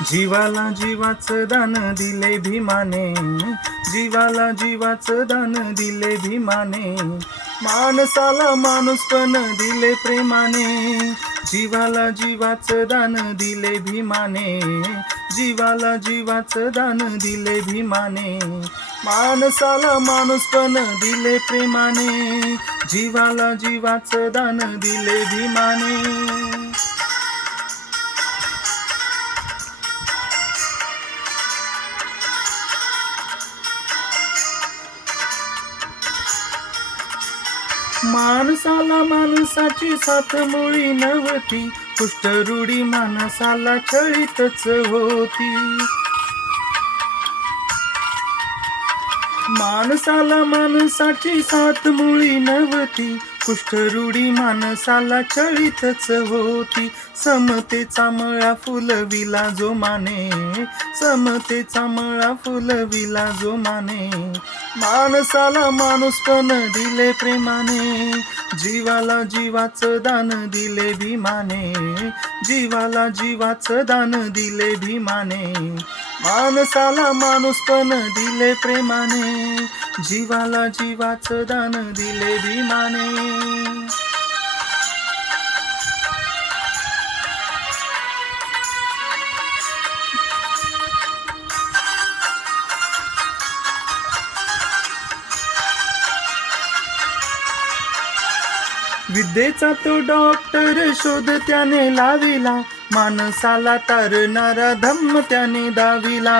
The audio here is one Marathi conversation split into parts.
जीवाला जीवाचं दान दिले भीमाने, जीवाला जीवाचं दान दिले भीमाने, माणसाला माणूसपण दिले प्रेमाने, जीवाला जीवाचं दान दिले भीमाने, जीवाला जीवाचं दान दिले भीमाने, माणसाला माणूसपण दिले प्रेमाने, जीवाला जीवाचं दान दिले भीमाने. माणसाला माणसाची साथ मुळी नव्हती, कुष्ठरूढी माणसाला छळीतच होती. माणसाला माणसाची साथ मुळी नव्हती, कुष्ठरूढी माणसाला छळीतच होती. समतेचा मळा फुलविला जो माने, समतेचा मळा फुलविला जो माने, माणसाला माणूसपण दिले प्रेमाने, जीवाला जीवाचं दान दिले भीमाने, जीवाला जीवाचं दान दिले भीमाने, माणसाला माणूसपण दिले प्रेमाने, जीवाला जीवाचं दान दिले भीमाने. विद्येचा तो डॉक्टर शोध त्याने लाविला, माणसाला तारणारा धम्म त्याने दाविला.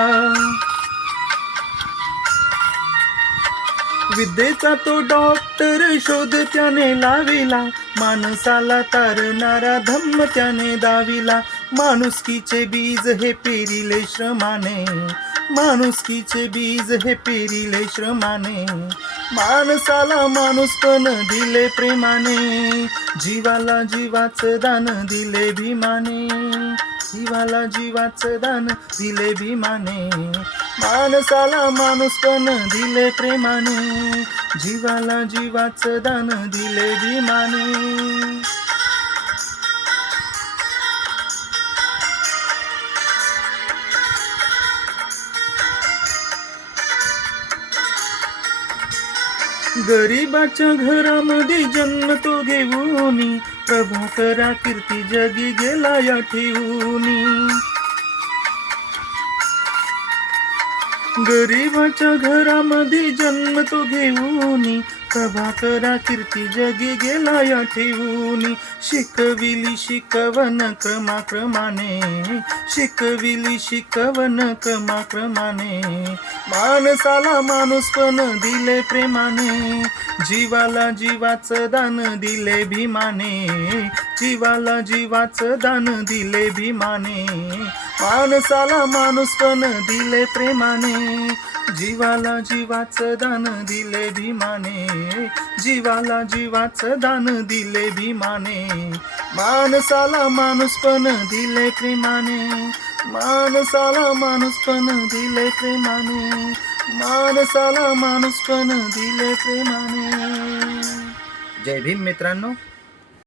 विद्येचा तो डॉक्टर शोध त्याने लाविला, माणसाला तारणारा धम्म त्याने दाविला. माणुसकीचे बीज हे पेरिले श्रमाने, माणुसकीचे बीज हे पेरिले श्रमाने, माणसाला माणूसपण दिले प्रेमाने, जीवाला जीवाचं दान दिले भीमाने, जीवाला जीवाचं दान दिले भीमाने, माणसाला माणूसपण दिले प्रेमाने, जीवाला जीवाचं दान दिले भीमाने. गरीबाच्या घरामध्ये जन्म तो घेऊनी, प्रभाकरा कीर्ती जगी गेला या ठेवूनी. गरीबाच्या घरामध्ये जन्म तो घेऊनी, प्रभाकरा कीर्ती जगी गेला या ठेवूनी. शिकविली शिकवण क्रमाक्रमाने, शिकविली शिकवण क्रमाक्रमाने, माणसाला माणूसपण दिले प्रेमाने, जीवाला जीवाचं दान दिले भीमाने, जीवाला जीवाचं दान दिले भीमाने, माणसाला माणूसपण दिले प्रेमाने, जीवाला जीवाचं दान दिले भीमाने, जीवाला जीवाचं दान दिले भीमाने, माणसाला माणूसपण दिले प्रेमाने, माणसाला माणूसपण दिले प्रेमाने, माणसाला माणूसपण दिले प्रेमाने. जय भीम मित्रांनो.